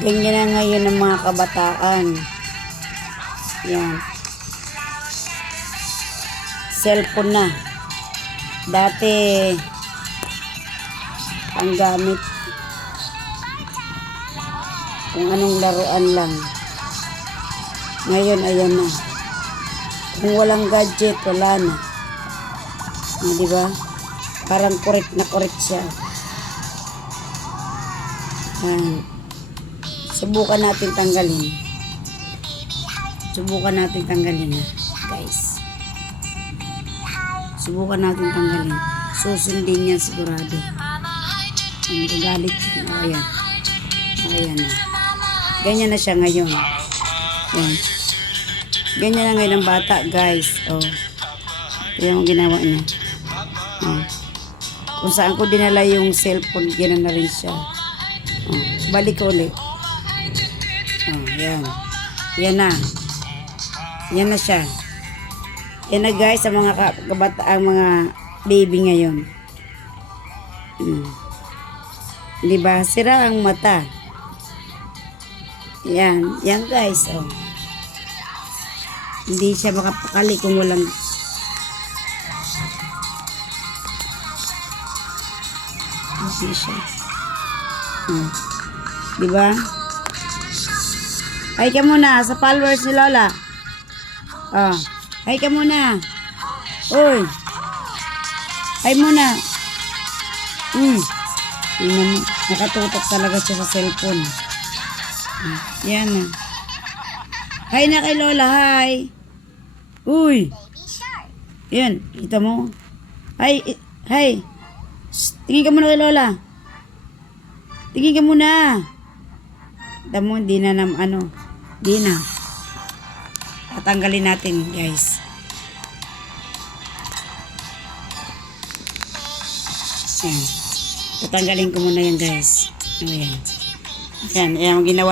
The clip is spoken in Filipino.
Ganyan na ngayon ng mga kabataan. Yan. Cellphone na. Dati, ang gamit, kung anong laruan lang. Ngayon, ayan na. Kung walang gadget, wala na. Diba? Parang correct na correct siya. Subukan natin tanggalin. Subukan natin tanggalin na, guys. Subukan natin tanggalin. Susundin yan sigurado. Ang gagalit yun. O, ayan. O, ayan na. Ganyan na siya ngayon. Yan. Ganyan na ngayon ang bata, guys. O. Yan ang ginawa niya. O. Kung saan ko dinala yung cellphone, gano'n na rin siya. O. Balik ko ulit. O, yan. Yan na. Yan na siya. Yan na, guys, ang mga ang mga baby ngayon. Diba? Sira ang mata. Yan. Yan, guys. Oh. Hindi siya makapakali kung walang hindi siya. Diba? Ay ka muna sa followers ni Lola. Oh. Ay ka muna. Uy. Ay muna. Tingnan mo. Nakatutok talaga siya sa cellphone. Yan na. Hi na kay Lola. Hi. Uy. Yan. Kita mo. Hi. Hi. Tingin ka muna kay Lola. Tingin ka muna. Kita mo. Di na Di na. Tatanggalin natin, guys. Ayan. Tatanggalin ko muna yan, guys. Ayan. Ayan. Ayan ang ginawa.